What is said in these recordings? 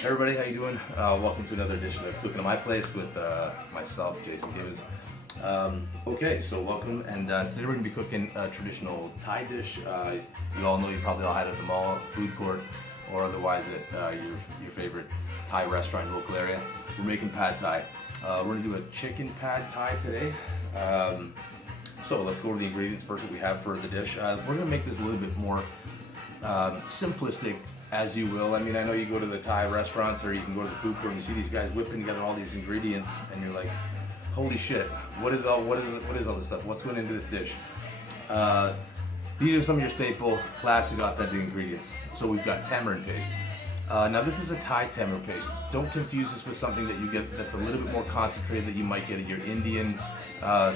Hey everybody, how you doing? Welcome to another edition of Cooking at My Place with myself, Jason Gibbons. Okay, so welcome, and today we're going to be cooking a traditional Thai dish. You all know, you probably all had it at the mall, food court, or otherwise at your favorite Thai restaurant in your local area. We're making pad Thai. We're going to do a chicken pad Thai today. So let's go over the ingredients first that we have for the dish. We're going to make this a little bit more simplistic, as you will. I mean, I know you go to the Thai restaurants or you can go to the food court and you see these guys whipping together all these ingredients and you're like, holy shit, what is all this stuff? What's going into this dish? These are some of your staple, classic, authentic ingredients. So we've got tamarind paste. Now this is a Thai tamarind paste. Don't confuse this with something that you get that's a little bit more concentrated that you might get at your Indian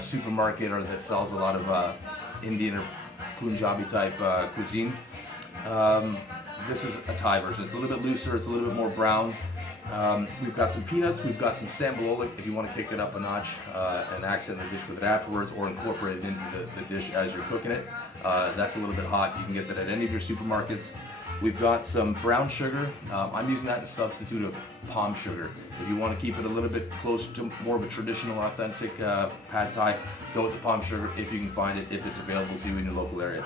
supermarket, or that sells a lot of Indian or Punjabi type cuisine. This is a Thai version. It's a little bit looser, it's a little bit more brown. We've got some peanuts, we've got some sambalolic if you want to kick it up a notch and accent the dish with it afterwards, or incorporate it into the dish as you're cooking it. That's a little bit hot. You can get that at any of your supermarkets. We've got some brown sugar. I'm using that in substitute of palm sugar. If you want to keep it a little bit closer to more of a traditional, authentic pad Thai, go with the palm sugar if you can find it, if it's available to you in your local area.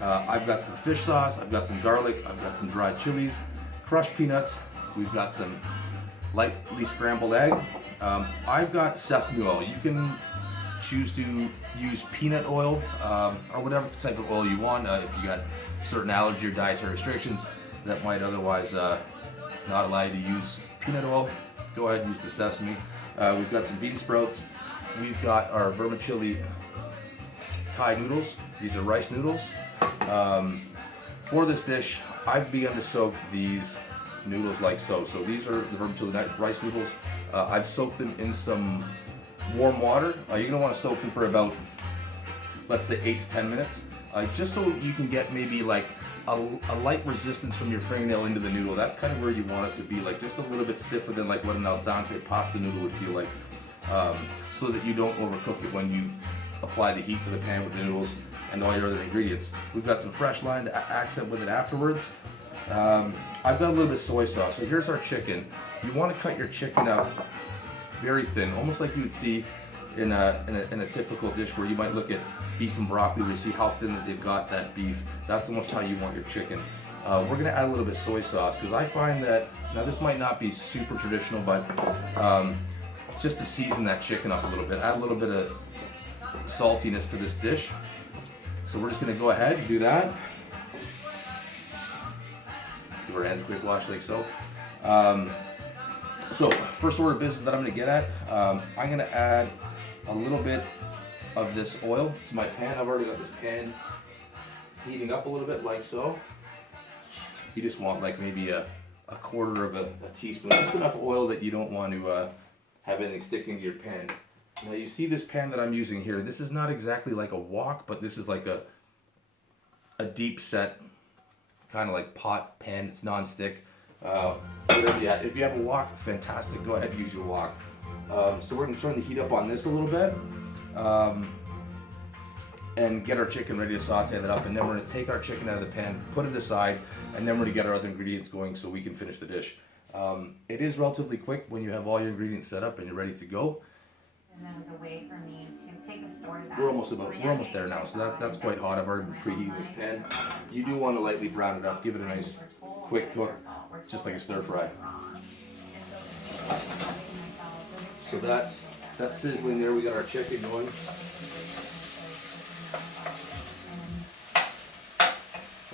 I've got some fish sauce, I've got some garlic, I've got some dried chilies, crushed peanuts, we've got some lightly scrambled egg. I've got sesame oil. You can choose to use peanut oil or whatever type of oil you want. If you got certain allergy or dietary restrictions that might otherwise not allow you to use peanut oil, go ahead and use the sesame. We've got some bean sprouts. We've got our vermicelli Thai noodles. These are rice noodles. For this dish, I've begun to soak these noodles like so. So these are the vermicelli rice noodles. I've soaked them in some warm water. You're going to want to soak them for about, let's say, 8 to 10 minutes. Just so you can get maybe like a light resistance from your fingernail into the noodle. That's kind of where you want it to be, like just a little bit stiffer than like what an al dente pasta noodle would feel like, so that you don't overcook it when you apply the heat to the pan with the noodles and all your other ingredients. We've got some fresh lime to accent with it afterwards. I've got a little bit of soy sauce. So here's our chicken. You want to cut your chicken up very thin, almost like you would see in a typical dish where you might look at beef and broccoli to see how thin that they've got that beef. That's almost how you want your chicken. We're going to add a little bit of soy sauce because I find that, now this might not be super traditional, but just to season that chicken up a little bit, add a little bit of saltiness to this dish. So we're just going to go ahead and do that. Give our hands a quick wash like so. So first order of business that I'm going to get at, I'm going to add a little bit of this oil to my pan. I've already got this pan heating up a little bit like so. You just want like maybe a quarter of a teaspoon, just enough oil that you don't want to have anything sticking to your pan. Now you see this pan that I'm using here. This is not exactly like a wok, but this is like a deep set kind of like pot pan. It's non-stick. Whatever you have. If you have a wok, fantastic. Go ahead and use your wok. So we're going to turn the heat up on this a little bit and get our chicken ready to saute that up. And then we're going to take our chicken out of the pan, put it aside, and then we're going to get our other ingredients going so we can finish the dish. It is relatively quick when you have all your ingredients set up and you're ready to go. And that was a way for me to take the story back. We're almost there now, so that's quite hot. I've already preheated this pan. You do want to lightly brown it up, give it a nice quick cook, just like a stir fry. So that's sizzling there. We got our chicken going.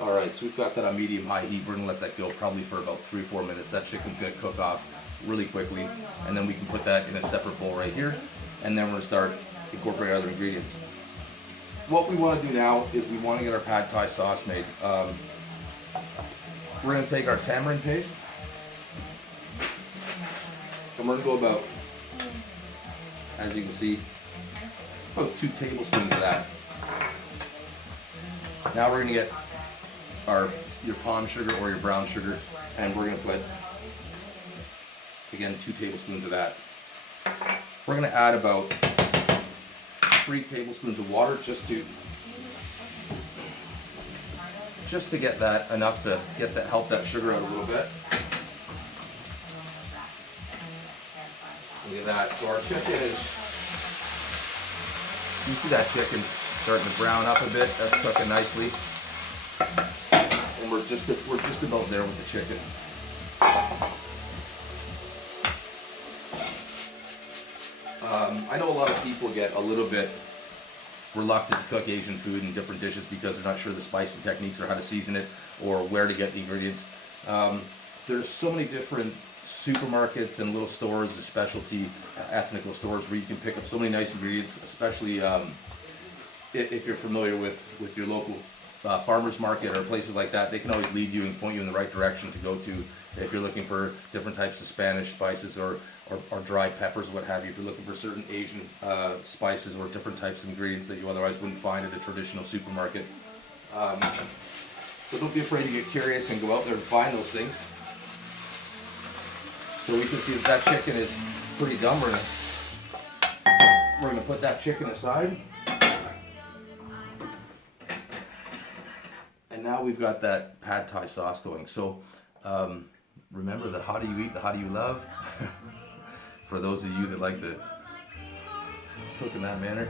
All right, so we've got that on medium-high heat. We're gonna let that go probably for about 3-4 minutes. That chicken's gonna cook off really quickly, and then we can put that in a separate bowl right here. And then we're gonna start incorporating other ingredients. What we want to do now is we want to get our pad Thai sauce made. We're gonna take our tamarind paste, and we're gonna go about, as you can see, about 2 tablespoons of that. Now we're gonna get your palm sugar or your brown sugar, and we're gonna put, again, 2 tablespoons of that. We're going to add about 3 tablespoons of water just to get that enough to help that sugar out a little bit. Look at that. So our chicken is, you see that chicken starting to brown up a bit. That's cooking nicely. And we're just about there with the chicken. I know a lot of people get a little bit reluctant to cook Asian food and different dishes because they're not sure the spicing techniques or how to season it or where to get the ingredients. There's so many different supermarkets and little stores, the specialty ethnical stores where you can pick up so many nice ingredients, especially if you're familiar with your local farmer's market or places like that. They can always lead you and point you in the right direction to go to if you're looking for different types of Spanish spices or dried peppers, what have you. If you're looking for certain Asian spices or different types of ingredients that you otherwise wouldn't find at a traditional supermarket. So don't be afraid to get curious and go out there and find those things. So we can see that chicken is pretty done. We're gonna put that chicken aside. And now we've got that pad thai sauce going. So remember, the hotter you eat, the hotter you love. For those of you that like to cook in that manner.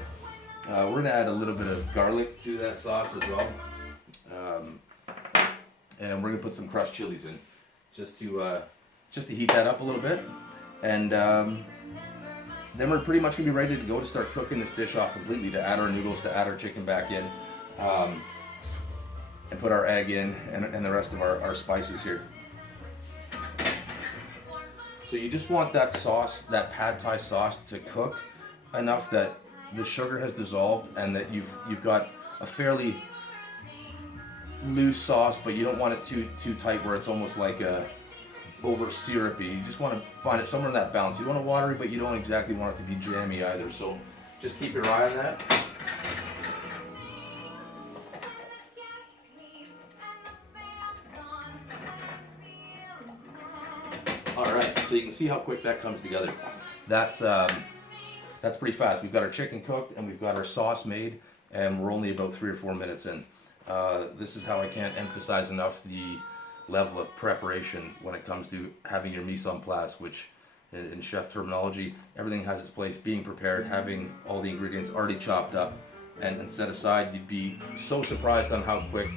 We're gonna add a little bit of garlic to that sauce as well. And we're gonna put some crushed chilies in just to heat that up a little bit. And then we're pretty much gonna be ready to go to start cooking this dish off completely, to add our noodles, to add our chicken back in, and put our egg in and the rest of our spices here. So you just want that sauce, that pad thai sauce, to cook enough that the sugar has dissolved and that you've got a fairly loose sauce, but you don't want it too tight where it's almost like over syrupy. You just want to find it somewhere in that balance. You don't want it watery, but you don't exactly want it to be jammy either. So just keep your eye on that. Alright, so you can see how quick that comes together. That's pretty fast. We've got our chicken cooked and we've got our sauce made, and we're only about 3 or 4 minutes in. This is how I can't emphasize enough the level of preparation when it comes to having your mise en place, which in chef terminology, everything has its place, being prepared, having all the ingredients already chopped up and set aside. You'd be so surprised on how quick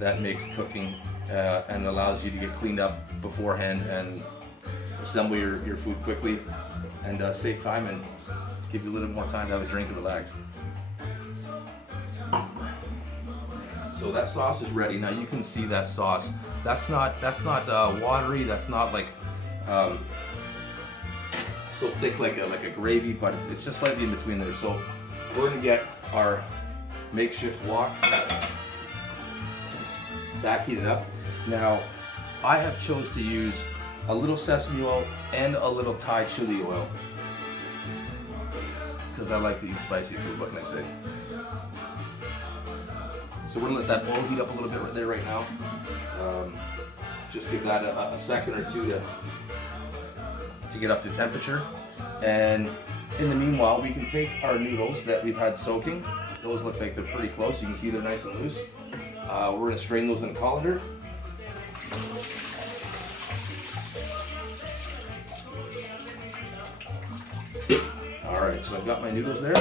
that makes cooking and allows you to get cleaned up beforehand and assemble your food quickly and save time and give you a little bit more time to have a drink and relax. So that sauce is ready. Now you can see that sauce. That's not watery. That's not like so thick like a gravy, but it's just slightly in between there. So we're gonna get our makeshift wok back heated up. Now I have chose to use a little sesame oil and a little Thai chili oil because I like to eat spicy food. What can I say? So we're gonna let that oil heat up a little bit right there right now. Just give that a second or two to get up to temperature. And in the meanwhile, we can take our noodles that we've had soaking. Those look like they're pretty close. You can see they're nice and loose. We're gonna strain those in a colander. All right, so I've got my noodles there.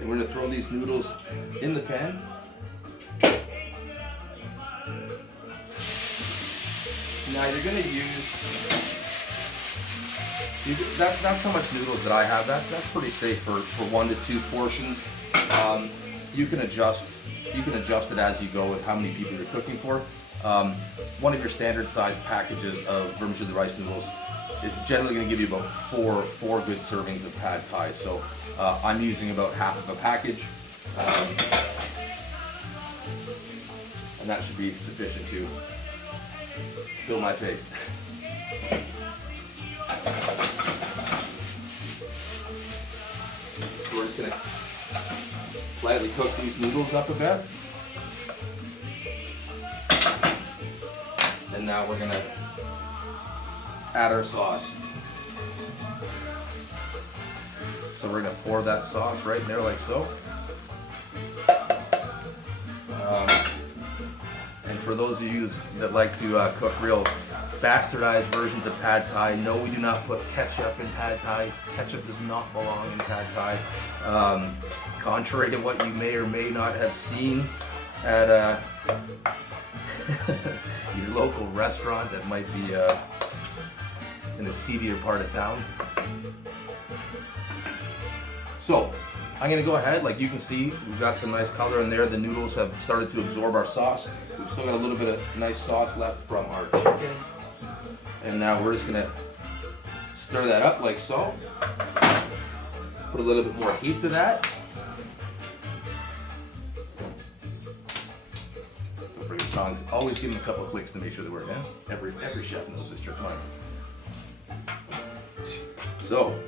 And we're gonna throw these noodles in the pan. Now you're gonna use, that's how much noodles that I have. That's pretty safe for 1 to 2 portions. You can adjust it as you go with how many people you're cooking for. One of your standard size packages of vermicelli rice noodles is generally going to give you about four good servings of pad thai. So I'm using about half of a package, and that should be sufficient to fill my face. So we're just going to lightly cook these noodles up a bit. And now we're going to add our sauce. So we're going to pour that sauce right in there like so. And for those of you that like to cook real bastardized versions of pad thai, no, we do not put ketchup in pad thai. Ketchup does not belong in pad thai. Contrary to what you may or may not have seen at your local restaurant that might be in a seedier part of town. So I'm gonna go ahead, like you can see, we've got some nice color in there. The noodles have started to absorb our sauce. We've still got a little bit of nice sauce left from our chicken. And now we're just gonna stir that up like so. Put a little bit more heat to that. Don't forget tongs. Always give them a couple of clicks to make sure they work. Yeah? Every chef knows this trick. Come on. So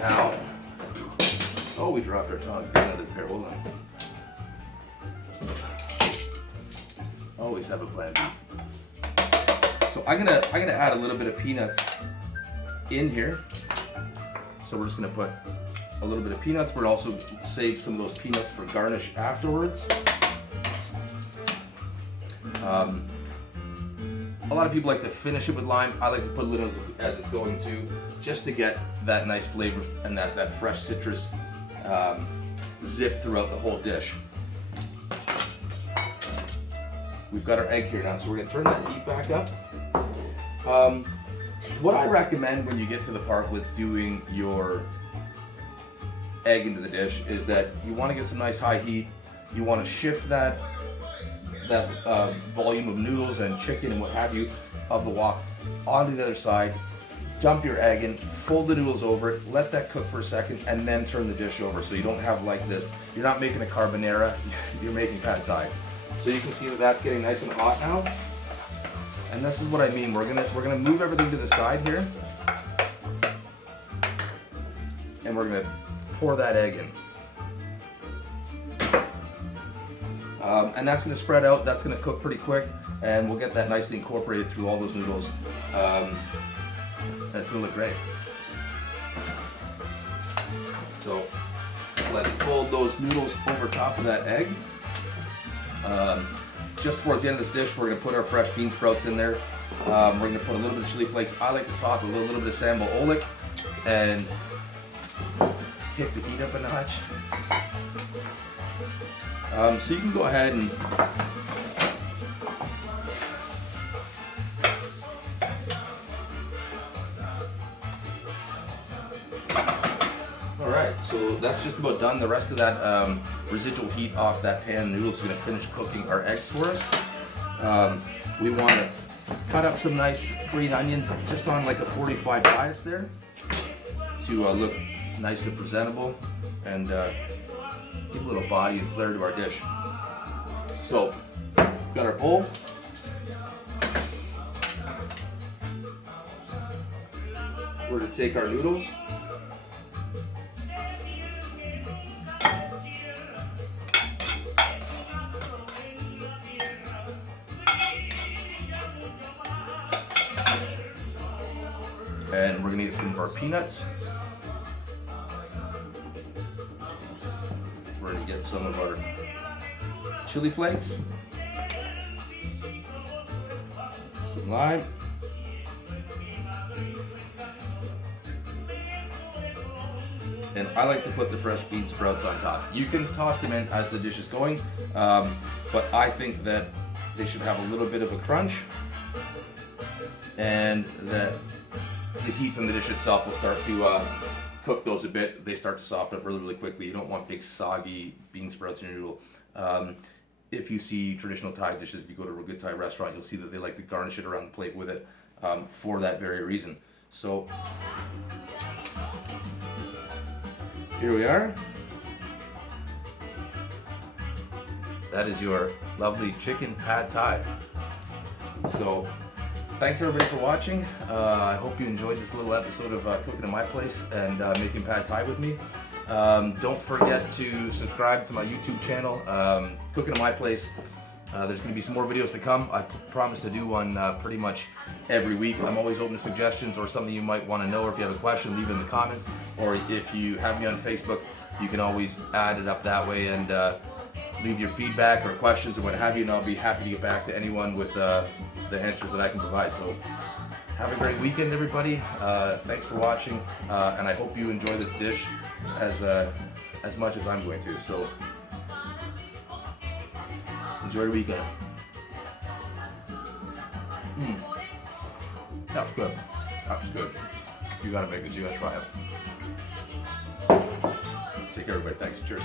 now, oh, we dropped our tongs. Get another pair. Hold on. Always have a plan B. So I'm gonna add a little bit of peanuts in here. So we're just gonna put a little bit of peanuts. We're also save some of those peanuts for garnish afterwards. A lot of people like to finish it with lime. I like to put a little as it's going to, just to get that nice flavor and that fresh citrus zip throughout the whole dish. We've got our egg here now, so we're gonna turn that heat back up. What I recommend when you get to the part with doing your egg into the dish is that you want to get some nice high heat. You want to shift that volume of noodles and chicken and what have you of the wok onto the other side. Dump your egg in, fold the noodles over it, let that cook for a second, and then turn the dish over. So you don't have like this. You're not making a carbonara. You're making pad thai. So you can see that that's getting nice and hot now. And this is what I mean. We're gonna move everything to the side here, and we're gonna pour that egg in. And that's gonna spread out. That's gonna cook pretty quick, and we'll get that nicely incorporated through all those noodles. That's gonna look great. So let's fold those noodles over top of that egg. Just towards the end of this dish, we're going to put our fresh bean sprouts in there. We're going to put a little bit of chili flakes. I like to top a little bit of sambal oelek and kick the heat up a notch. So you can go ahead and Alright, so that's just about done. The rest of that residual heat off that pan noodles is going to finish cooking our eggs for us. We want to cut up some nice green onions just on like a 45 bias there to look nice and presentable and give a little body and flair to our dish. So, we've got our bowl. We're going to take our noodles. And we're gonna get some of our peanuts. We're gonna get some of our chili flakes, some lime, and I like to put the fresh bean sprouts on top. You can toss them in as the dish is going, but I think that they should have a little bit of a crunch, and that the heat from the dish itself will start to cook those a bit. They start to soften up really, really quickly. You don't want big soggy bean sprouts in your noodle. If you see traditional Thai dishes, if you go to a good Thai restaurant, you'll see that they like to garnish it around the plate with it for that very reason. So here we are. That is your lovely chicken pad thai. So thanks everybody for watching. I hope you enjoyed this little episode of Cooking at My Place and making pad thai with me. Don't forget to subscribe to my YouTube channel, Cooking at My Place. There's going to be some more videos to come. I promise to do one pretty much every week. I'm always open to suggestions or something you might want to know, or if you have a question, leave it in the comments. Or if you have me on Facebook, you can always add it up that way and leave your feedback or questions or what have you, and I'll be happy to get back to anyone with the answers that I can provide. So have a great weekend, everybody. Thanks for watching, and I hope you enjoy this dish as much as I'm going to. So enjoy the weekend. That's good. That's good. You gotta make this. You gotta try it. Take care, everybody. Thanks. Cheers.